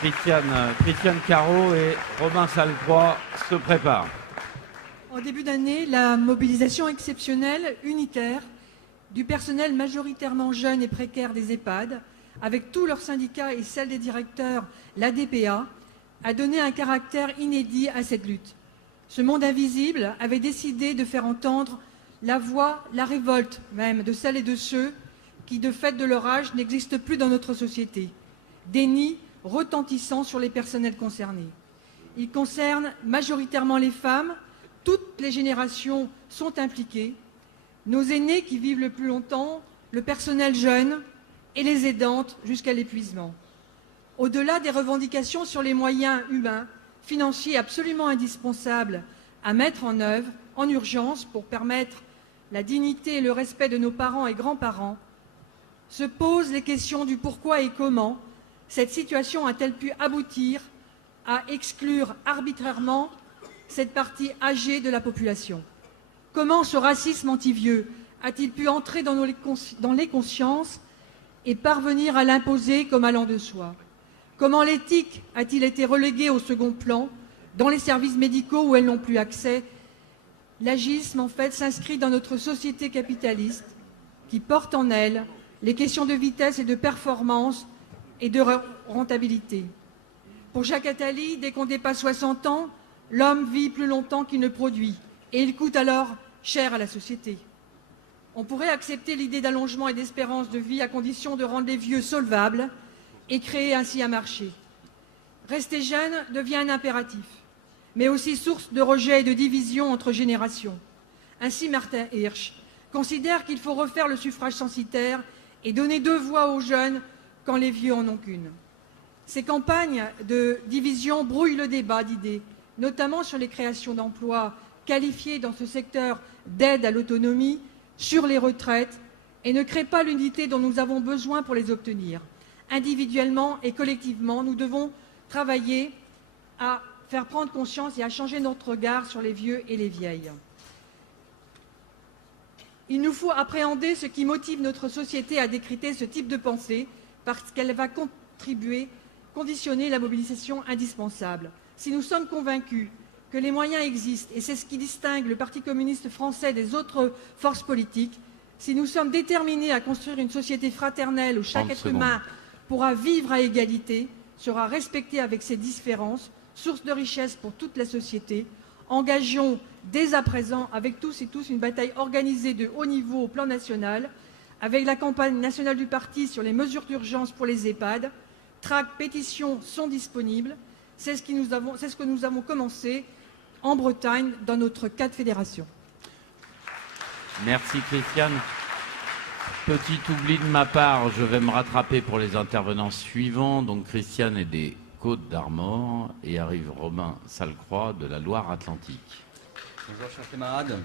Christiane Caraud et Romain Salcroix se préparent. En début d'année, la mobilisation exceptionnelle, unitaire, du personnel majoritairement jeune et précaire des EHPAD, avec tous leurs syndicats et celle des directeurs, l'ADPA, a donné un caractère inédit à cette lutte. Ce monde invisible avait décidé de faire entendre la voix, la révolte même, de celles et de ceux qui, de fait de leur âge, n'existent plus dans notre société. Déni retentissant sur les personnels concernés. Il concerne majoritairement les femmes, toutes les générations sont impliquées, nos aînés qui vivent le plus longtemps, le personnel jeune et les aidantes jusqu'à l'épuisement. Au-delà des revendications sur les moyens humains, financiers absolument indispensables à mettre en œuvre en urgence pour permettre la dignité et le respect de nos parents et grands-parents, se posent les questions du pourquoi et comment cette situation a-t-elle pu aboutir à exclure arbitrairement cette partie âgée de la population. Comment ce racisme anti-vieux a-t-il pu entrer dans les consciences et parvenir à l'imposer comme allant de soi? Comment l'éthique a-t-il été reléguée au second plan dans les services médicaux où elles n'ont plus accès? L'agisme, en fait, s'inscrit dans notre société capitaliste qui porte en elle les questions de vitesse et de performance et de rentabilité. Pour Jacques Attali, dès qu'on dépasse 60 ans, l'homme vit plus longtemps qu'il ne produit et il coûte alors cher à la société. On pourrait accepter l'idée d'allongement et d'espérance de vie à condition de rendre les vieux solvables et créer ainsi un marché. Rester jeune devient un impératif, mais aussi source de rejet et de division entre générations. Ainsi, Martin Hirsch considère qu'il faut refaire le suffrage censitaire et donner 2 voix aux jeunes quand les vieux en ont qu'une. Ces campagnes de division brouillent le débat d'idées, notamment sur les créations d'emplois qualifiés dans ce secteur d'aide à l'autonomie, sur les retraites, et ne créent pas l'unité dont nous avons besoin pour les obtenir. Individuellement et collectivement, nous devons travailler à faire prendre conscience et à changer notre regard sur les vieux et les vieilles. Il nous faut appréhender ce qui motive notre société à décréter ce type de pensée, parce qu'elle va conditionner la mobilisation indispensable. Si nous sommes convaincus que les moyens existent, et c'est ce qui distingue le Parti communiste français des autres forces politiques, si nous sommes déterminés à construire une société fraternelle où chaque être humain pourra vivre à égalité, sera respecté avec ses différences, source de richesse pour toute la société, engageons dès à présent avec tous et tous une bataille organisée de haut niveau au plan national, avec la campagne nationale du parti sur les mesures d'urgence pour les EHPAD. Tracts, pétitions sont disponibles. C'est ce que nous avons commencé en Bretagne dans notre 4 fédérations. Merci Christiane. Petit oubli de ma part, je vais me rattraper pour les intervenants suivants. Donc Christiane est des Côtes d'Armor et arrive Romain Salcroix de la Loire-Atlantique. Bonjour chers camarades.